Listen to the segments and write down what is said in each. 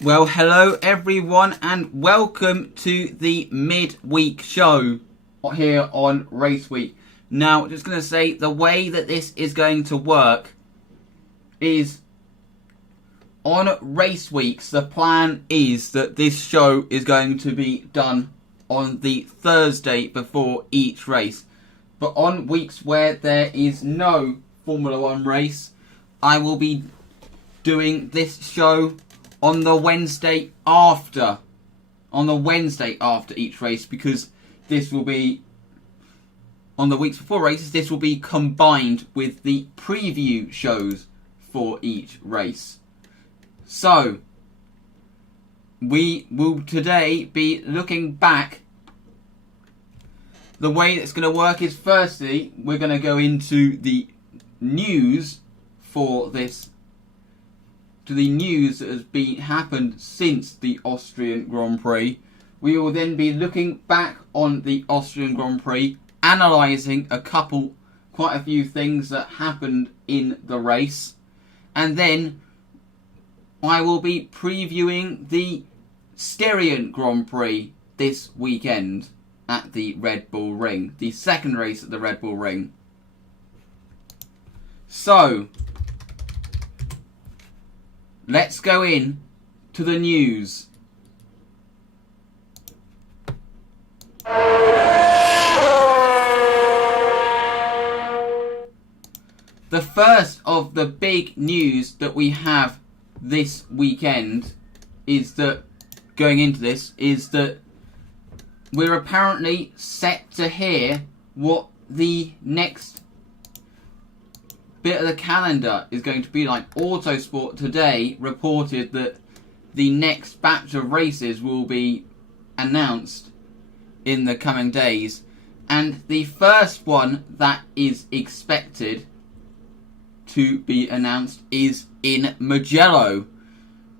Well, hello everyone and welcome to the midweek show here on RaceWeek. Now, just going to say the way that this is going to work is on RaceWeeks, the plan is that this show is going to be done on the Thursday before each race. But on weeks where there is no Formula 1 race, I will be doing this show on the Wednesday after each race, because this will be on the weeks before races. This will be combined with the preview shows for each race. So we will today be looking back. The way that's going to work is, firstly, we're going to go into the news for this, to the news that has happened since the Austrian Grand Prix. We will then be looking back on the Austrian Grand Prix, analysing quite a few things that happened in the race, and then I will be previewing the Styrian Grand Prix this weekend at the Red Bull Ring, the second race at the Red Bull Ring. So let's go in to the news. The first of the big news that we have this weekend is that, going into this, is that we're apparently set to hear what the next bit of the calendar is going to be like. Autosport today reported that the next batch of races will be announced in the coming days, and the first one that is expected to be announced is in Mugello,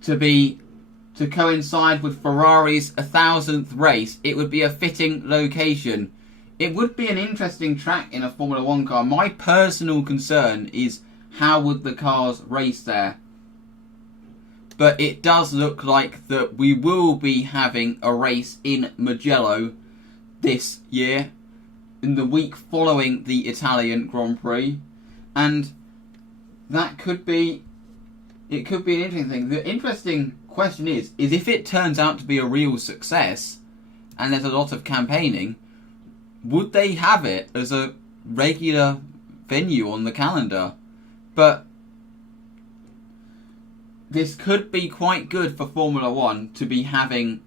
to coincide with Ferrari's 1,000th race. It would be a fitting location. It would be an interesting track in a Formula 1 car. My personal concern is, how would the cars race there? But it does look like that we will be having a race in Mugello this year, in the week following the Italian Grand Prix. And that could be an interesting thing. The interesting question is if it turns out to be a real success and there's a lot of campaigning, would they have it as a regular venue on the calendar? But this could be quite good for Formula 1 to be having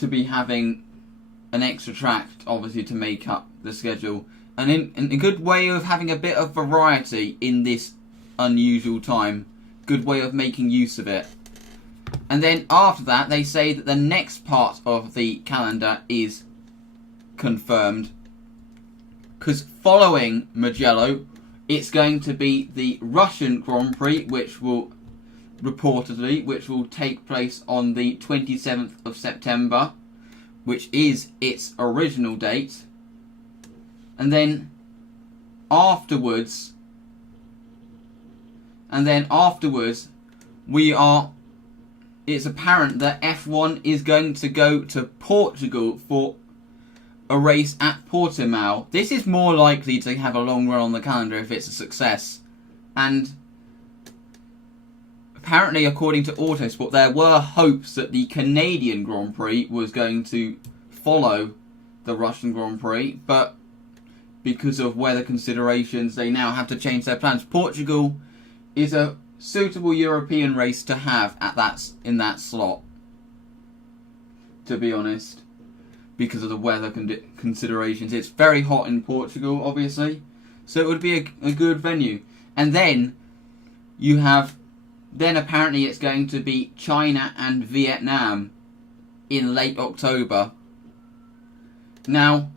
an extra track, obviously, to make up the schedule. And a good way of having a bit of variety in this unusual time. Good way of making use of it. And then after that, they say that the next part of the calendar is confirmed, because following Mugello, it's going to be the Russian Grand Prix, which will take place on the 27th of September, which is its original date. And then afterwards, it's apparent that F1 is going to go to Portugal for a race at Portimao. This is more likely to have a long run on the calendar if it's a success. And apparently, according to Autosport, there were hopes that the Canadian Grand Prix was going to follow the Russian Grand Prix, but because of weather considerations, they now have to change their plans. Portugal is a suitable European race to have in that slot, to be honest, because of the weather considerations. It's very hot in Portugal, obviously, so it would be a good venue. And then apparently it's going to be China and Vietnam in late October. Now,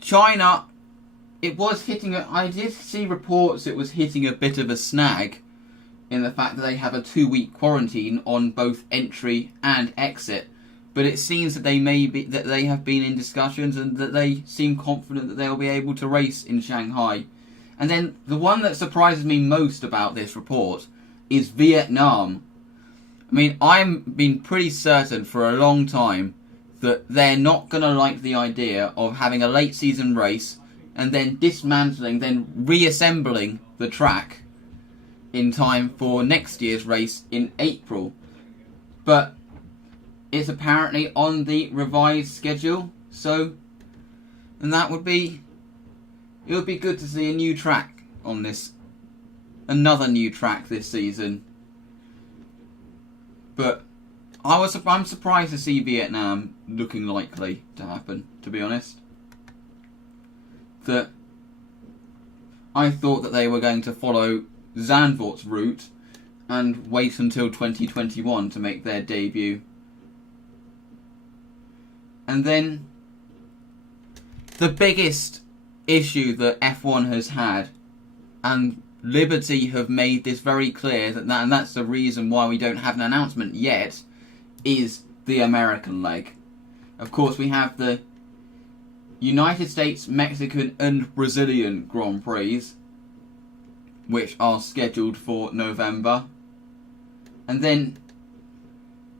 China, I did see reports it was hitting a bit of a snag in the fact that they have a 2-week quarantine on both entry and exit. But it seems that they have been in discussions and that they seem confident that they'll be able to race in Shanghai. And then the one that surprises me most about this report is Vietnam. I mean, I've been pretty certain for a long time that they're not going to like the idea of having a late season race and then dismantling, then reassembling the track in time for next year's race in April. But it's apparently on the revised schedule, so, and that would be, it would be good to see a new track on this, another new track this season. But I'm surprised to see Vietnam looking likely to happen, to be honest. That I thought that they were going to follow Zandvoort's route and wait until 2021 to make their debut. And then the biggest issue that F1 has had, and Liberty have made this very clear, and that's the reason why we don't have an announcement yet, is the American leg. Of course, we have the United States, Mexican and Brazilian Grand Prix, which are scheduled for November. And then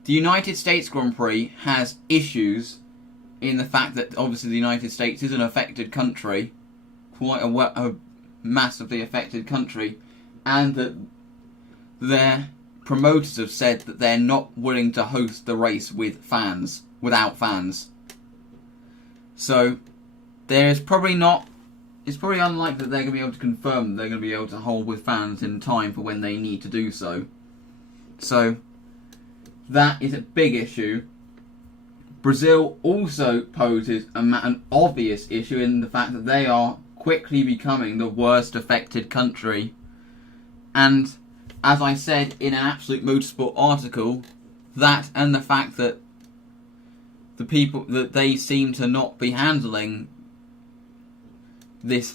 the United States Grand Prix has issues in the fact that obviously the United States is an affected country, quite a massively affected country, and that their promoters have said that they're not willing to host the race without fans. So it's probably unlikely that they're going to be able to confirm that they're going to be able to hold with fans in time for when they need to do so. So that is a big issue. Brazil also poses an obvious issue in the fact that they are quickly becoming the worst affected country. And as I said in an Absolute Motorsport article, that and the fact that the people that they seem to not be handling the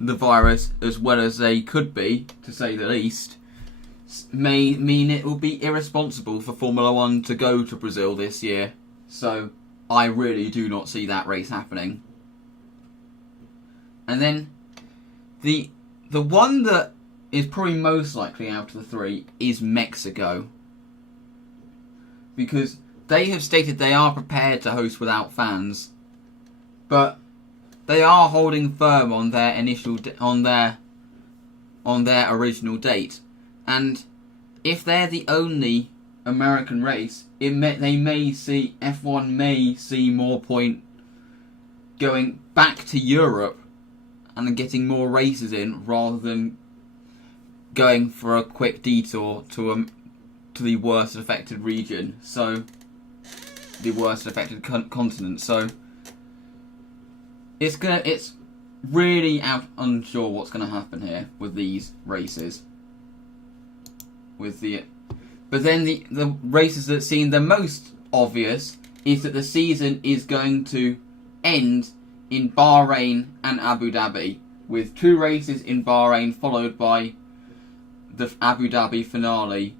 virus as well as they could be, to say the least, may mean it will be irresponsible for Formula 1 to go to Brazil this year. So I really do not see that race happening. And then the one that is probably most likely out of the three is Mexico, because they have stated they are prepared to host without fans, but they are holding firm on their original date. And if they're the only American race, F1 may see more point going back to Europe and getting more races in rather than going for a quick detour to the worst affected region, so the worst affected continent. So it's really unsure what's going to happen here with these races. But then the races that seem the most obvious is that the season is going to end in Bahrain and Abu Dhabi, with 2 races in Bahrain followed by the Abu Dhabi finale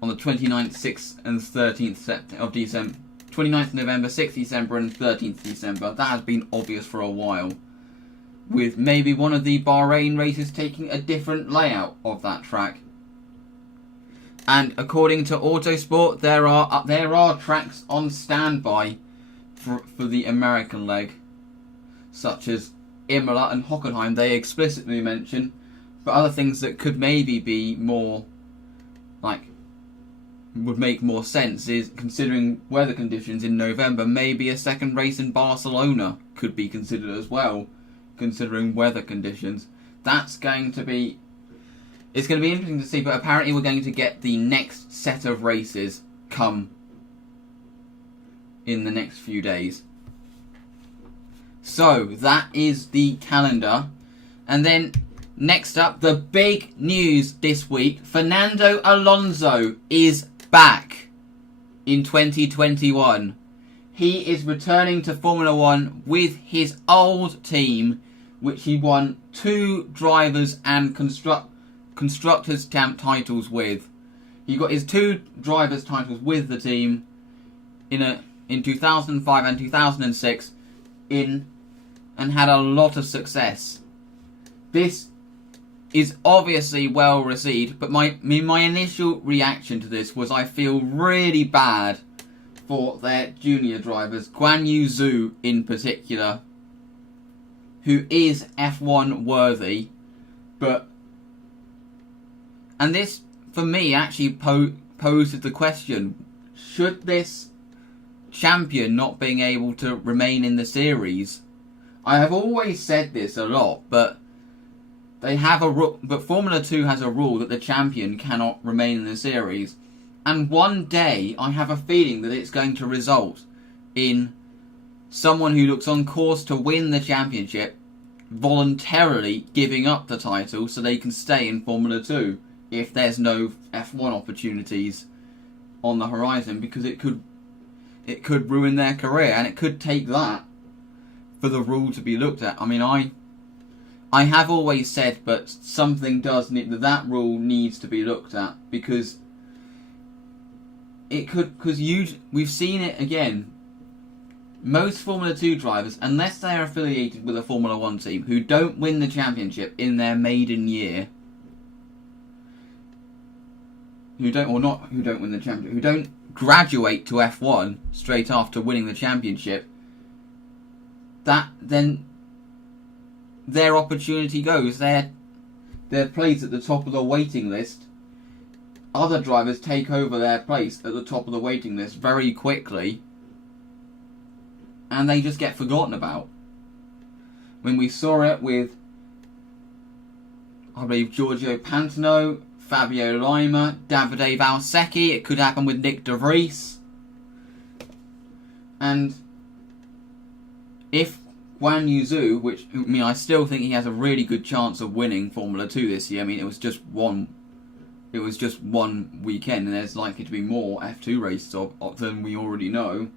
on the 29th, 6th and 13th of December. 29th November, 6th December and 13th December. That has been obvious for a while, with maybe one of the Bahrain races taking a different layout of that track. And according to Autosport, there are tracks on standby for the American leg, such as Imola and Hockenheim. They explicitly mention, but other things that could maybe be more would make more sense is, considering weather conditions in November, maybe a second race in Barcelona could be considered as well, considering weather conditions. It's going to be interesting to see, but apparently we're going to get the next set of races come in the next few days. So that is the calendar. And then next up, the big news this week: Fernando Alonso is back in 2021. He is returning to Formula 1 with his old team, which he won 2 drivers and constructors titles with. He got his 2 drivers titles with the team in 2005 and 2006 and had a lot of success. This is obviously well received, but my initial reaction to this was I feel really bad for their junior drivers, Guan Yu Zhu in particular, who is F1 worthy, and this for me actually poses the question: should this champion not being able to remain in the series? I have always said this a lot, but they have but Formula 2 has a rule that the champion cannot remain in the series. And one day, I have a feeling that it's going to result in someone who looks on course to win the championship voluntarily giving up the title so they can stay in Formula 2 if there's no F1 opportunities on the horizon, because it could ruin their career, and it could take that for the rule to be looked at. I mean, I have always said, but something does need that rule needs to be looked at, because we've seen it again. Most Formula 2 drivers, unless they are affiliated with a Formula 1 team, who don't win the championship in their maiden year, who don't win the championship, who don't graduate to F1 straight after winning the championship, then their opportunity goes. They're placed at the top of the waiting list. Other drivers take over their place at the top of the waiting list very quickly, and they just get forgotten about. When we saw it with, I believe, Giorgio Pantano, Fabio Lima, Davide Valsecchi, it could happen with Nick De Vries. And if Guan Yu Zhu, which, I mean, I still think he has a really good chance of winning Formula 2 this year. I mean, it was just one weekend, and there's likely to be more F2 races than we already know.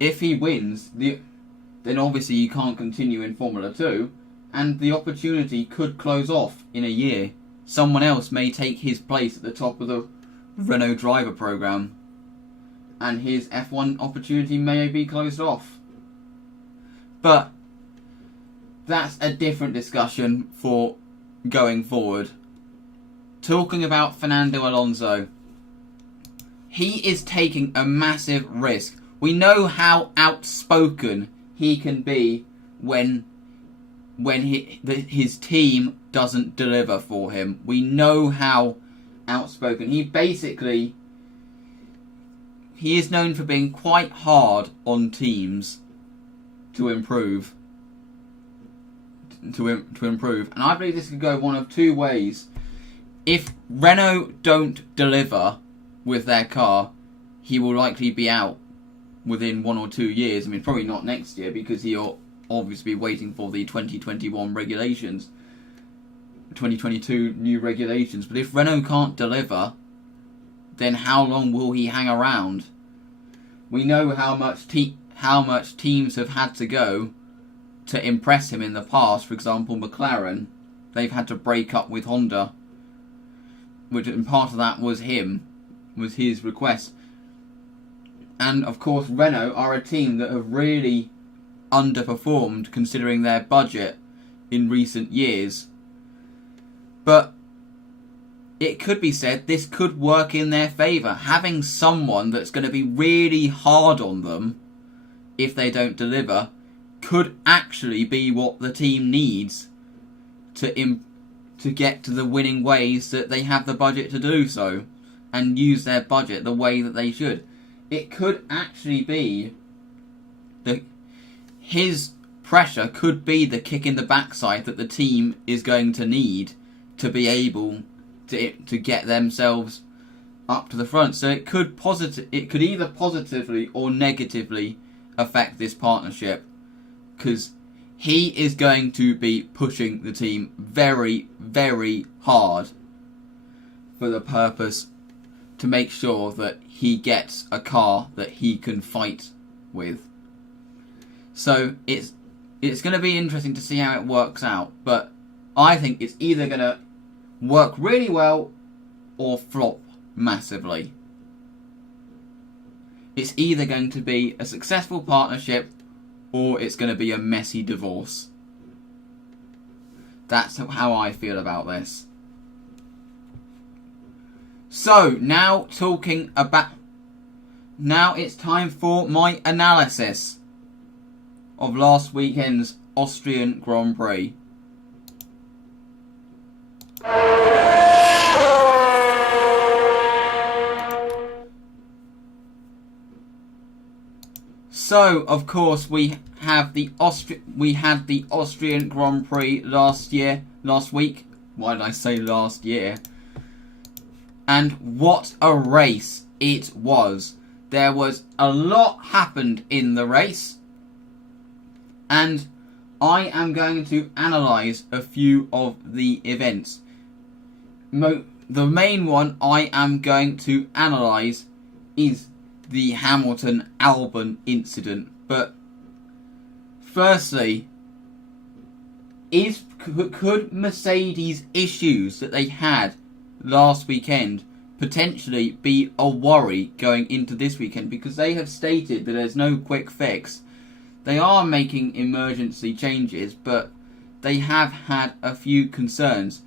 If he wins, then obviously you can't continue in Formula 2, and the opportunity could close off in a year. Someone else may take his place at the top of the Renault driver program, and his F1 opportunity may be closed off. But that's a different discussion for going forward. Talking about Fernando Alonso, he is taking a massive risk. We know how outspoken he can be when his team doesn't deliver for him. We know how outspoken. He is known for being quite hard on teams to improve. To improve. And I believe this could go one of two ways. If Renault don't deliver with their car, he will likely be out within 1 or 2 years. I mean, probably not next year, because he'll obviously be waiting for the 2021 regulations, 2022 new regulations. But if Renault can't deliver, then how long will he hang around? We know how much teams have had to go to impress him in the past. For example, McLaren, they've had to break up with Honda, and part of that was his request. And of course, Renault are a team that have really underperformed considering their budget in recent years. But it could be said this could work in their favour. Having someone that's going to be really hard on them if they don't deliver could actually be what the team needs to get to the winning ways that they have the budget to do so, and use their budget the way that they should. It could actually be his pressure could be the kick in the backside that the team is going to need to be able to get themselves up to the front. So it could either positively or negatively affect this partnership, because he is going to be pushing the team very, very hard for the purpose to make sure that he gets a car that he can fight with. So it's going to be interesting to see how it works out, but I think it's either going to work really well or flop massively. It's either going to be a successful partnership or it's going to be a messy divorce. That's how I feel about this. So, now it's time for my analysis of last weekend's Austrian Grand Prix. So, of course, we had the Austrian Grand Prix last week. Why did I say last year? And what a race it was. There was a lot happened in the race. And I am going to analyse a few of the events. The main one I am going to analyse is the Hamilton-Albon incident. But firstly, could Mercedes' issues that they had last weekend potentially be a worry going into this weekend? Because they have stated that there's no quick fix. They are making emergency changes, but they have had a few concerns.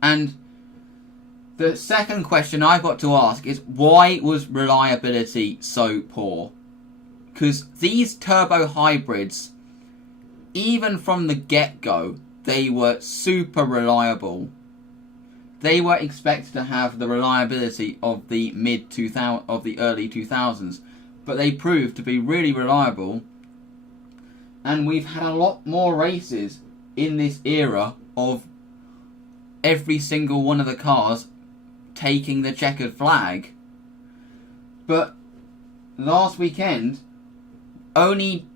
And the second question I've got to ask is, why was reliability so poor? Because these turbo hybrids, even from the get-go, they were super reliable. They were expected to have the reliability of the early 2000s, but they proved to be really reliable. And we've had a lot more races in this era of every single one of the cars taking the checkered flag. But last weekend, only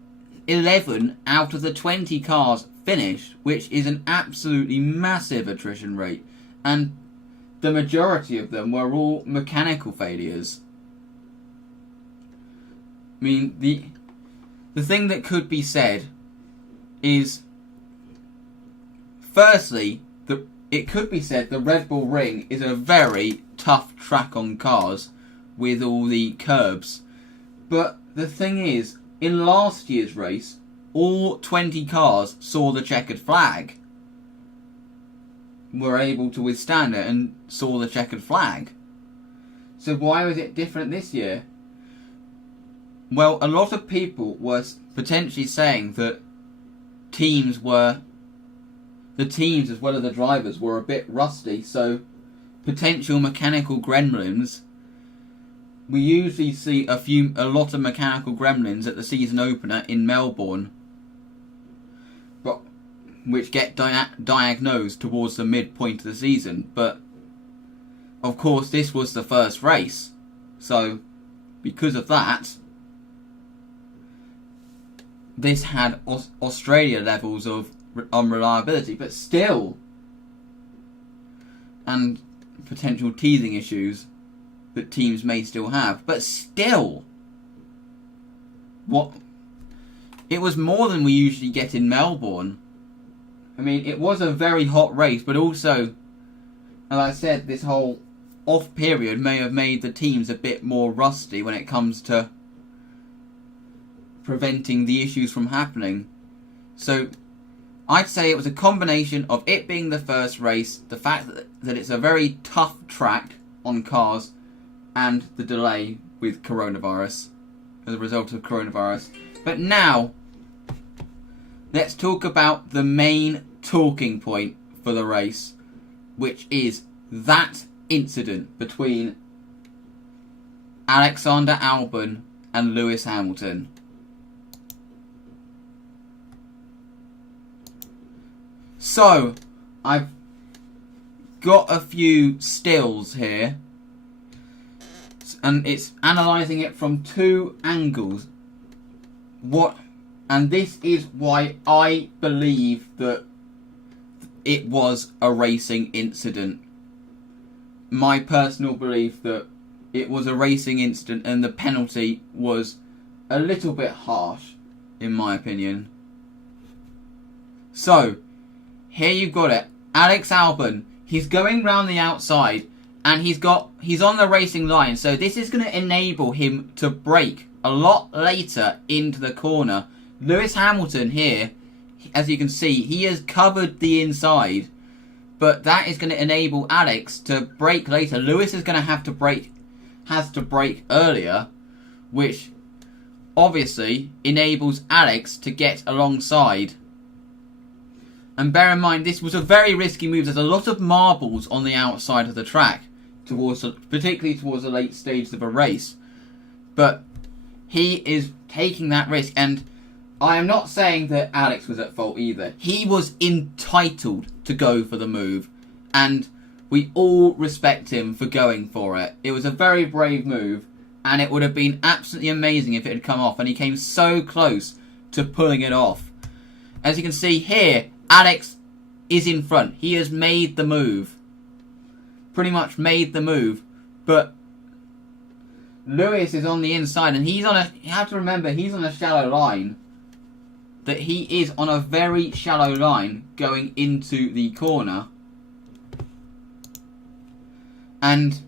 11 out of the 20 cars finished, which is an absolutely massive attrition rate. And the majority of them were all mechanical failures. I mean, the thing that could be said is, firstly, it could be said the Red Bull Ring is a very tough track on cars with all the curbs. But the thing is, in last year's race, all 20 cars saw the checkered flag. Were able to withstand it and saw the checkered flag. So why was it different this year? Well, a lot of people were potentially saying that the teams as well as the drivers were a bit rusty, so potential mechanical gremlins. We usually see a lot of mechanical gremlins at the season opener in Melbourne, but which get diagnosed towards the midpoint of the season. But of course, this was the first race, so because of that, this had Australia levels of unreliability, but still, and potential teething issues that teams may still have, but still, it was more than we usually get in Melbourne. I mean, it was a very hot race, but also, as I said, this whole off period may have made the teams a bit more rusty when it comes to preventing the issues from happening. So I'd say it was a combination of it being the first race, the fact that it's a very tough track on cars, and the delay with coronavirus, as a result of coronavirus. But now, let's talk about the main talking point for the race, which is that incident between Alexander Albon and Lewis Hamilton. So, I've got a few stills here, and it's analysing it from two angles. And this is why I believe that it was a racing incident. My personal belief that it was a racing incident and the penalty was a little bit harsh, in my opinion. So, here you've got it. Alex Albon, he's going round the outside and he's on the racing line, so this is going to enable him to brake a lot later into the corner. Lewis Hamilton here, as you can see, he has covered the inside but that is going to enable Alex to brake later. Lewis is going to have to brake, has to brake earlier, which obviously enables Alex to get alongside. And bear in mind, this was a very risky move. There's a lot of marbles on the outside of the track, particularly towards the late stages of a race. But he is taking that risk, and I am not saying that Alex was at fault either. He was entitled to go for the move, and we all respect him for going for it. It was a very brave move, and it would have been absolutely amazing if it had come off, and he came so close to pulling it off. As you can see here, Alex is in front. He has made the move. Pretty much made the move, but Lewis is on the inside, and he's on a, you have to remember, he's on a shallow line. That he is on a very shallow line going into the corner. And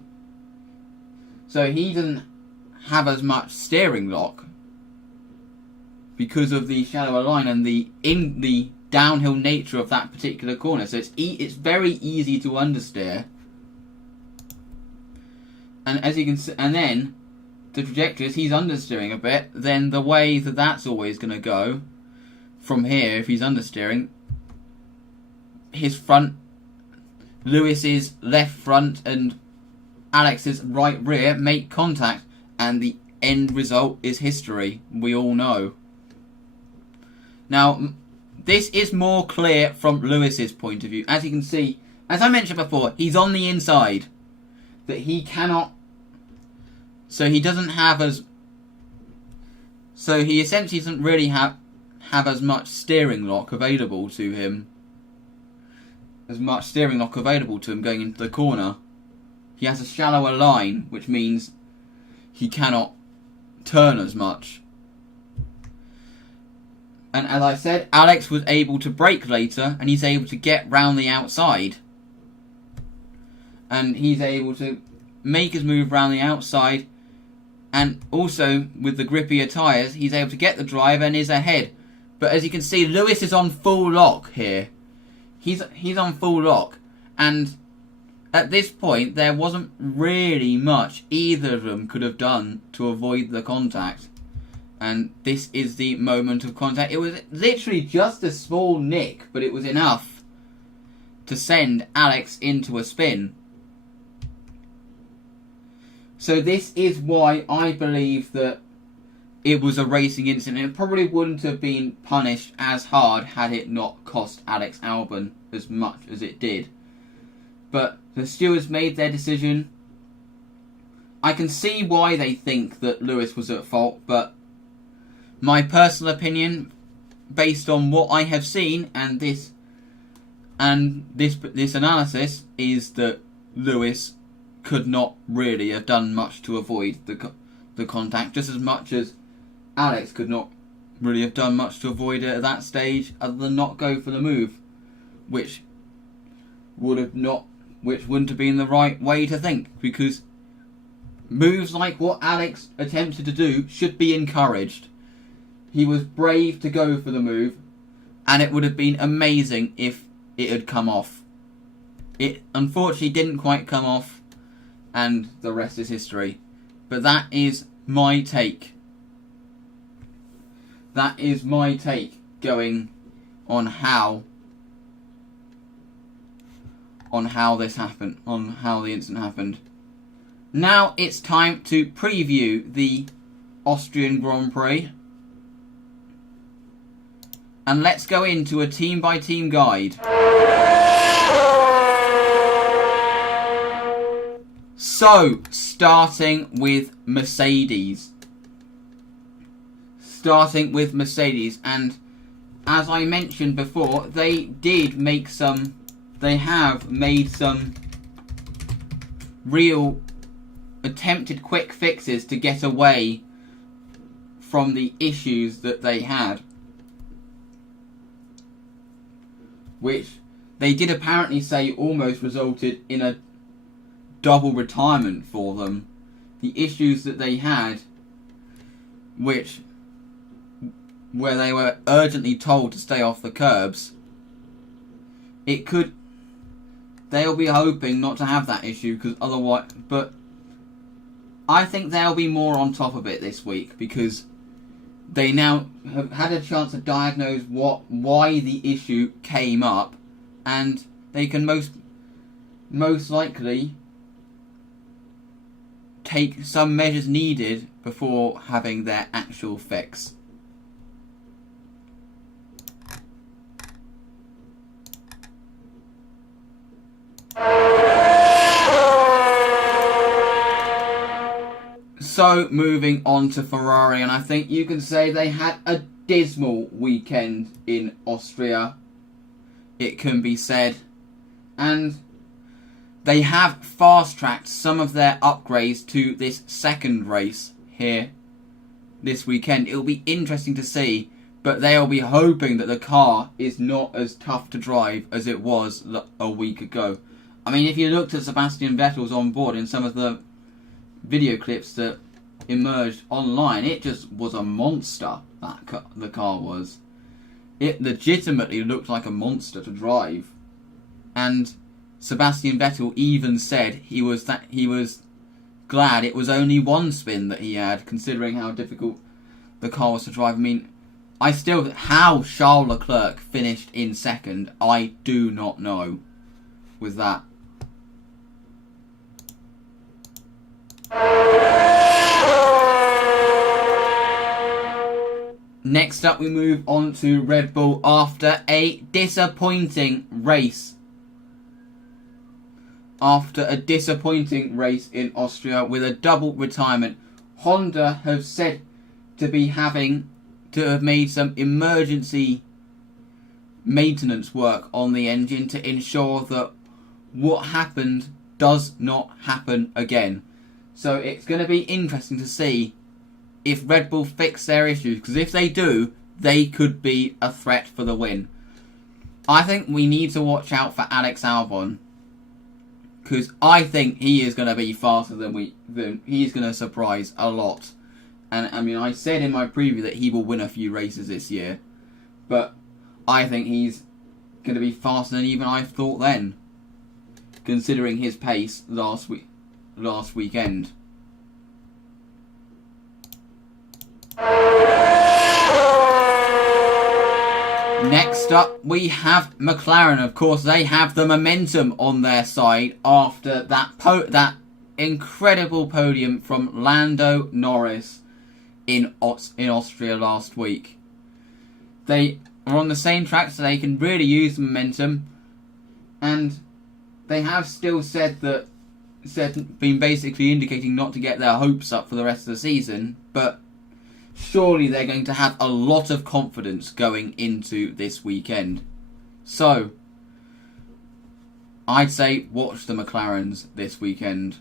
so he doesn't have as much steering lock because of the shallower line and the downhill nature of that particular corner. So it's very easy to understeer. And as you can see, and then the trajectory is he's understeering a bit, then the way that that's always going to go from here, if he's understeering, his front, Lewis's left front and Alex's right rear make contact, and the end result is history. We all know. Now, this is more clear from Lewis's point of view. As you can see, as I mentioned before, he's on the inside. That he cannot, so he doesn't have as, so he essentially doesn't really have as much steering lock available to him. Going into the corner. He has a shallower line, which means he cannot turn as much. And as I said, Alex was able to brake later, and he's able to get round the outside. And he's able to make his move round the outside, and also with the grippier tyres, he's able to get the drive and is ahead. But as you can see, Lewis is on full lock here. He's on full lock, and at this point there wasn't really much either of them could have done to avoid the contact. And this is the moment of contact. It was literally just a small nick, but it was enough to send Alex into a spin. So this is why I believe that it was a racing incident. It probably wouldn't have been punished as hard had it not cost Alex Albon as much as it did. But the stewards made their decision. I can see why they think that Lewis was at fault, but my personal opinion, based on what I have seen and this analysis, is that Lewis could not really have done much to avoid the contact, just as much as Alex could not really have done much to avoid it at that stage, other than not go for the move, which wouldn't have been the right way to think, because moves like what Alex attempted to do should be encouraged. He was brave to go for the move, and it would have been amazing if it had come off. It unfortunately didn't quite come off, and the rest is history. But that is my take. That is my take going on how this happened, on how the incident happened. Now it's time to preview the Austrian Grand Prix. And let's go into a team-by-team guide. So, starting with Mercedes. And as I mentioned before, they have made some real attempted quick fixes to get away from the issues that they had, which they did apparently say almost resulted in a double retirement for them. The issues that they had, where they were urgently told to stay off the curbs, they'll be hoping not to have that issue, because otherwise, but I think they'll be more on top of it this week, because they now have had a chance to diagnose why the issue came up, and they can most likely take some measures needed before having their actual fix. So, moving on to Ferrari, and I think you can say they had a dismal weekend in Austria, it can be said, and they have fast-tracked some of their upgrades to this second race here this weekend. It'll be interesting to see, but they'll be hoping that the car is not as tough to drive as it was a week ago. I mean, if you looked at Sebastian Vettel's on board in some of the video clips that emerged online, it just was a monster, the car was. It legitimately looked like a monster to drive. And Sebastian Vettel even said he was glad it was only one spin that he had, considering how difficult the car was to drive. I mean, how Charles Leclerc finished in second, I do not know with that. Next up, we move on to Red Bull after a disappointing race. After a disappointing race in Austria with a double retirement, Honda have said to have made some emergency maintenance work on the engine to ensure that what happened does not happen again. So it's going to be interesting to see if Red Bull fix their issues, because if they do, they could be a threat for the win. I think we need to watch out for Alex Albon, because I think he is going to be faster than he's going to surprise a lot. And I mean, I said in my preview that he will win a few races this year, but I think he's going to be faster than even I thought then, considering his pace last weekend. Next up, we have McLaren. Of course, they have the momentum on their side after that incredible podium from Lando Norris in Austria last week. They are on the same track, so they can really use the momentum, and they have still been basically indicating not to get their hopes up for the rest of the season, but surely they're going to have a lot of confidence going into this weekend. So, I'd say watch the McLarens this weekend.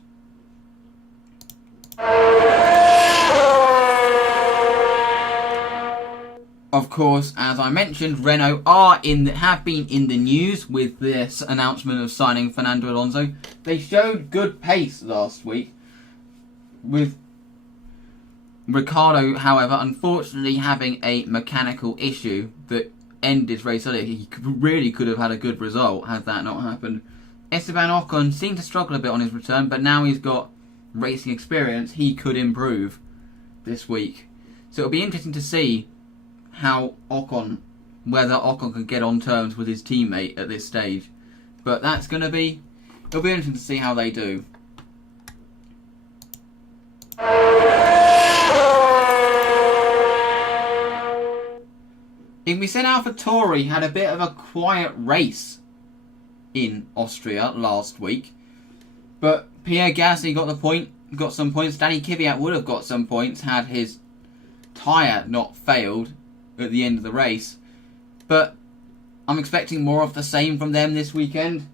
Of course, as I mentioned, Renault have been in the news with this announcement of signing Fernando Alonso. They showed good pace last week, with Ricciardo, however, unfortunately having a mechanical issue that ended his race earlier. He really could have had a good result had that not happened. Esteban Ocon seemed to struggle a bit on his return, but now he's got racing experience, he could improve this week. So it'll be interesting to see whether Ocon can get on terms with his teammate at this stage. But it'll be interesting to see how they do. We said AlphaTauri had a bit of a quiet race in Austria last week, but Pierre Gasly got some points. Danny Kvyat would have got some points had his tyre not failed at the end of the race, but I'm expecting more of the same from them this weekend,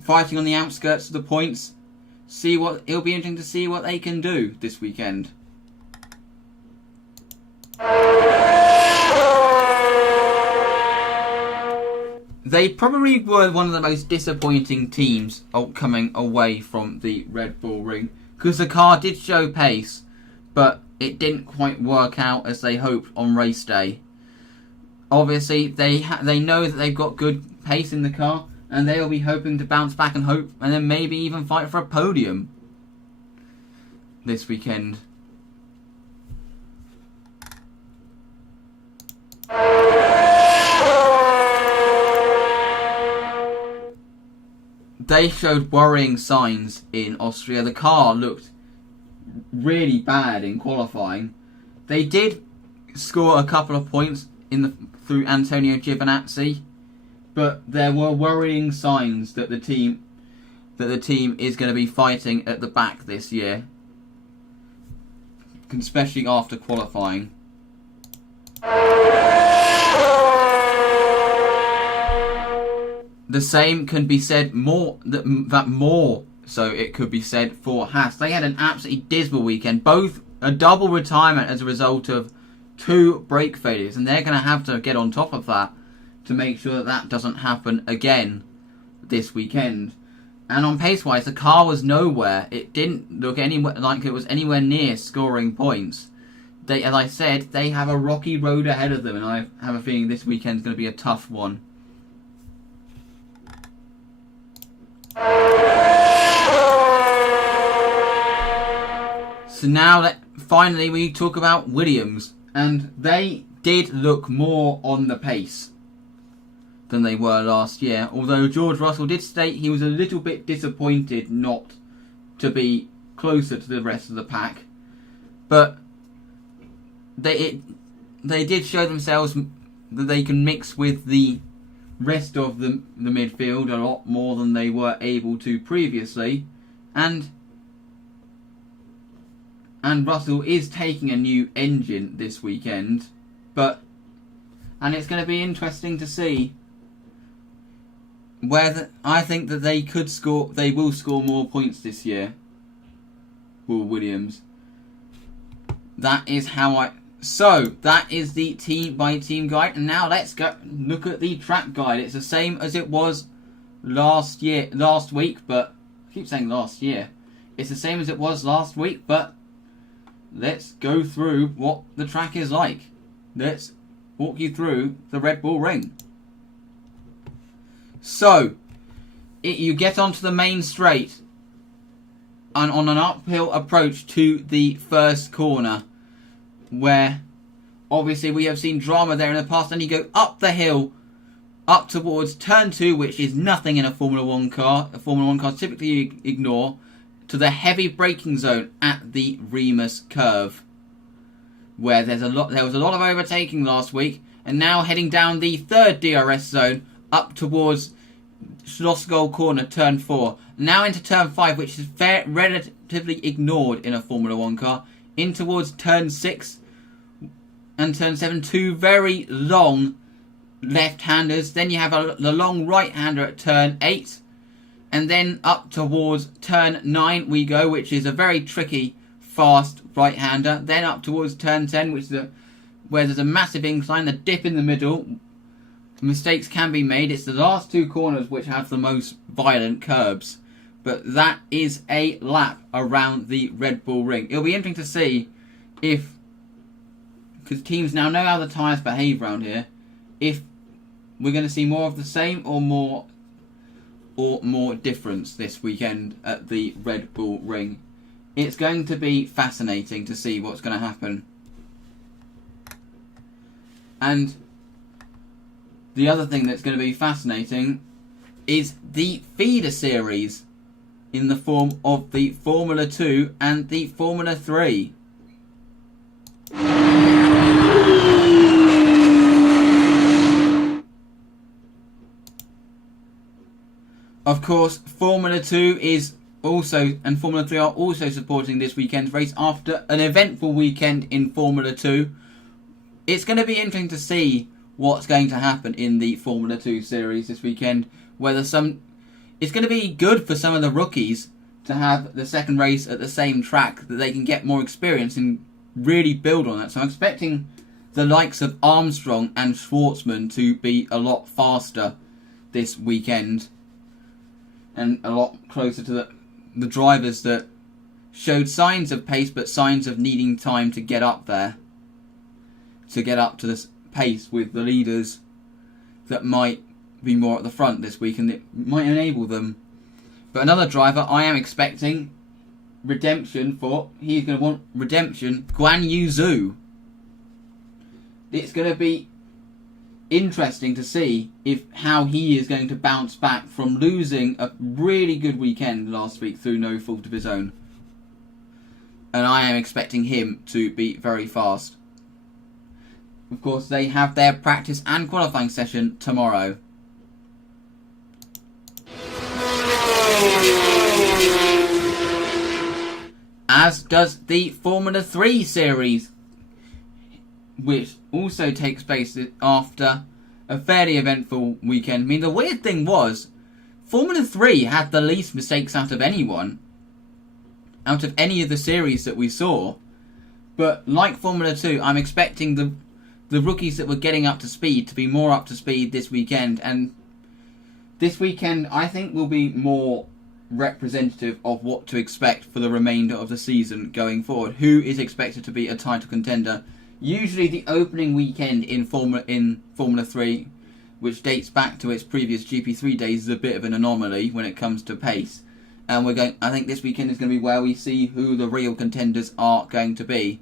fighting on the outskirts of the points. It'll be interesting to see what they can do this weekend. They probably were one of the most disappointing teams coming away from the Red Bull ring, because the car did show pace, but it didn't quite work out as they hoped on race day. Obviously, they know that they've got good pace in the car, and they'll be hoping to bounce back and hope, and then maybe even fight for a podium this weekend. They showed worrying signs in Austria. The car looked really bad in qualifying. They did score a couple of points through Antonio Giovinazzi, but there were worrying signs that the team is going to be fighting at the back this year, especially after qualifying. The same can be said so it could be said for Haas. They had an absolutely dismal weekend, both a double retirement as a result of 2 brake failures, and they're going to have to get on top of that to make sure that that doesn't happen again this weekend. And on pace-wise, the car was nowhere. It didn't look anywhere like it was anywhere near scoring points. As I said, they have a rocky road ahead of them, and I have a feeling this weekend's going to be a tough one. So now finally we talk about Williams, and they did look more on the pace than they were last year, although George Russell did state he was a little bit disappointed not to be closer to the rest of the pack. But they did show themselves that they can mix with the rest of the midfield a lot more than they were able to previously, and Russell is taking a new engine this weekend, and it's going to be interesting to see whether I think that they will score more points this year. Will Williams? That is that is the team by team guide, and now let's go look at the track guide. It's the same as it was last week, but I keep saying last year. It's the same as it was last week, but let's go through what the track is like. Let's walk you through the Red Bull Ring. So, you get onto the main straight and on an uphill approach to the first corner, where obviously we have seen drama there in the past, and you go up the hill up towards turn 2, which is nothing in a Formula 1 car. A Formula 1 car typically ignore, to the heavy braking zone at the Remus curve, where there was a lot of overtaking last week, and now heading down the 3rd DRS zone up towards Schlossgol corner, turn 4. Now into turn 5, which is relatively ignored in a Formula 1 car, in towards turn 6 and turn 7, 2 very long left-handers. Then you have the long right-hander at turn 8. And then up towards turn 9 we go, which is a very tricky, fast right-hander. Then up towards turn 10, which is where there's a massive incline, a dip in the middle. Mistakes can be made. It's the last 2 corners which have the most violent curbs. But that is a lap around the Red Bull Ring. It'll be interesting to see because teams now know how the tyres behave around here, if we're going to see more of the same or more difference this weekend at the Red Bull Ring. It's going to be fascinating to see what's going to happen. And the other thing that's going to be fascinating is the feeder series in the form of the Formula 2 and the Formula 3. Of course, Formula 2 and Formula 3 are also supporting this weekend's race after an eventful weekend in Formula 2. It's going to be interesting to see what's going to happen in the Formula 2 series this weekend. It's going to be good for some of the rookies to have the second race at the same track, that they can get more experience and really build on that. So I'm expecting the likes of Armstrong and Schwartzman to be a lot faster this weekend, and a lot closer to the drivers that showed signs of pace, but signs of needing time to get up there, to get up to this pace with the leaders that might be more at the front this week, and it might enable them. But another driver I am expecting redemption for, he's going to want redemption, Guan Yu Zhu. It's going to be interesting to see how he is going to bounce back from losing a really good weekend last week through no fault of his own. And I am expecting him to be very fast. Of course, they have their practice and qualifying session tomorrow. As does the Formula 3 series, which also takes place after a fairly eventful weekend. I mean, the weird thing was, Formula 3 had the least mistakes out of anyone, out of any of the series that we saw. But like Formula 2, I'm expecting the rookies that were getting up to speed to be more up to speed this weekend. And this weekend, I think, will be more representative of what to expect for the remainder of the season going forward. Who is expected to be a title contender? Usually the opening weekend in Formula 3, which dates back to its previous GP3 days, is a bit of an anomaly when it comes to pace. And I think this weekend is going to be where we see who the real contenders are going to be.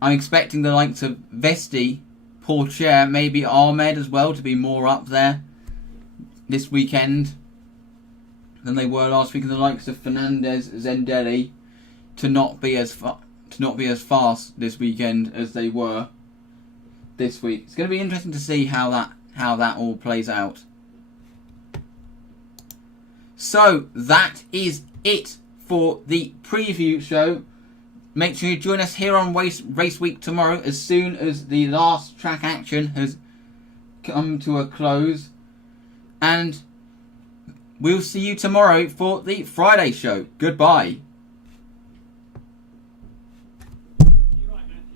I'm expecting the likes of Vesti, Pourchaire, maybe Ahmed as well, to be more up there this weekend than they were last week, and the likes of Fernandez, Zendelli to not be as fast this weekend as they were this week. It's going to be interesting to see how that all plays out. So that is it for the preview show. Make sure you join us here on Race Week tomorrow as soon as the last track action has come to a close. And we'll see you tomorrow for the Friday show. Goodbye.